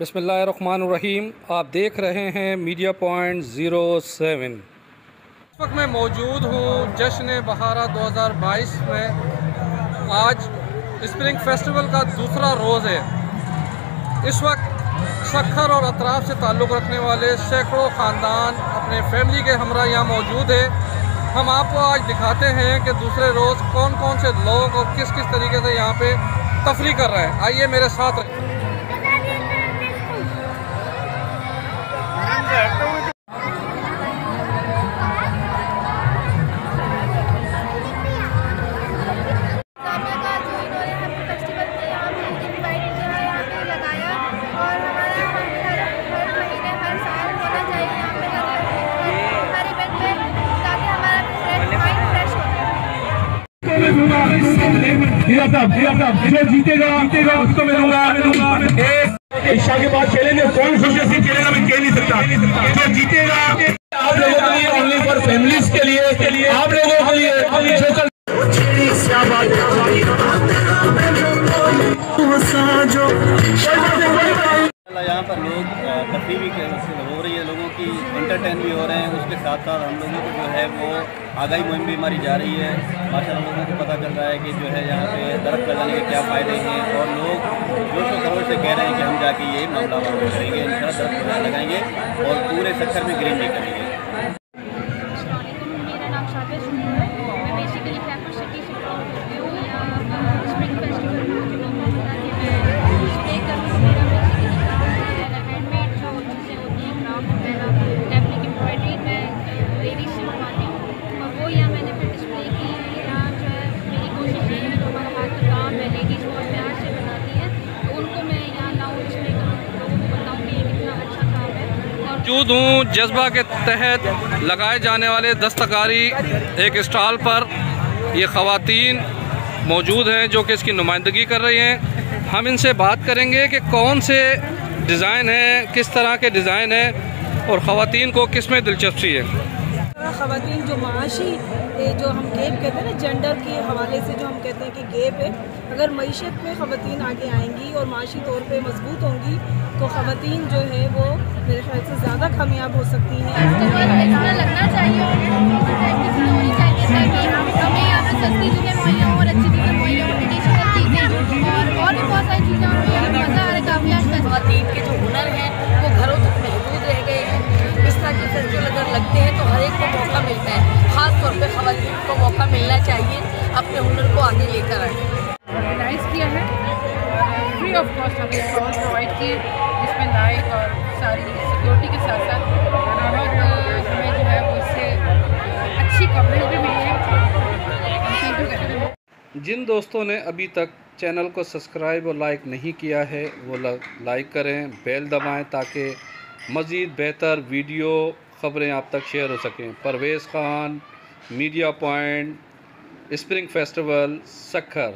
बिस्मिल्लाहिर्रहमानिर्रहीम। आप देख रहे हैं मीडिया पॉइंट 07। इस वक्त मैं मौजूद हूँ जश्न बहारा 2022 में। आज स्प्रिंग फेस्टिवल का दूसरा रोज़ है। इस वक्त सक्खर और अतराफ़ से ताल्लुक़ रखने वाले सैकड़ों ख़ानदान अपने फैमिली के हमरा यहाँ मौजूद है। हम आपको आज दिखाते हैं कि दूसरे रोज़ कौन कौन से लोग और किस किस तरीके से यहाँ पे तफरी कर रहे हैं। आइए मेरे साथ रहिए। जो जीतेगा उसको मिलूंगा। ईशा के बाद खेलेंगे, कौन खुशी से खेलेगा मैं कह नहीं सकता। जो जीतेगा आप लोगों के लिए, ओनली फॉर फैमिलीज के लिए, आप लोगों के लिए जो यहाँ पर लोग तफरी भी हो रही है, लोगों की एंटरटेन भी हो रहे हैं। उसके साथ साथ हम लोगों को जो है वो आगाही मुहिम भी हमारी जा रही है। माशाल्लाह लोगों को पता चल रहा है कि जो है यहाँ पे दरख्त लगाने के क्या फ़ायदे हैं और लोग जोश खरोश से कह रहे हैं कि हम जाके ये मामला करेंगे, इंशाल्लाह दरख्त लगाएंगे और पूरे सक्खर में ग्रीन भी करेंगे। मौजूद हूँ जज्बा के तहत लगाए जाने वाले दस्तकारी एक स्टॉल पर। ये ख़वातीन मौजूद हैं जो कि इसकी नुमाइंदगी कर रही हैं। हम इनसे बात करेंगे कि कौन से डिज़ाइन हैं, किस तरह के डिज़ाइन हैं और ख़वातीन को किस में दिलचस्पी है। ख़वातीन जो माशी जो हम गैप कहते हैं ना, जेंडर के हवाले से जो हम कहते हैं कि गैप है, अगर मईशत में ख़वातीन आगे आएंगी और माशी तौर पे मजबूत होंगी तो ख़वातीन जो है वो मेरे ख्याल से ज़्यादा कामयाब हो सकती हैं। लगना चाहिए होनी चाहिए ताकि हमें यहाँ पर सस्ती चीज़ें मुहैया और अच्छी चीज़ें मुहैया और ट्रेडिशनल चीज़ें और भी बहुत सारी चीज़ें मज़ा आ रहा है काफ़ी। आज ख़वातीन के जो हुनर हैं वो घरों तक महदूद रह गए हैं। इस तरह के फेस्टिवल अगर लगते हैं तो हर एक को मौका मिलता है। ख़ास तौर पर ख़वातीन को मौका मिलना चाहिए अपने हुनर को आगे लेकर आए। ऑर्गेनाइज़ किया है, फ्री ऑफ कॉस्ट हमने स्टॉल प्रोवाइड किए जिसमें लाइट और सारी सिक्योरिटी के साथ साथ और हमें जो है वो इससे अच्छी कवरेज भी मिली है। थैंक यू कहते हैं। जिन दोस्तों ने अभी तक चैनल को सब्सक्राइब और लाइक नहीं किया है वो लाइक करें, बेल दबाएं ताकि मज़ीद बेहतर वीडियो ख़बरें आप तक शेयर हो सकें। Parvez Khan, media point, spring festival, Sukkur.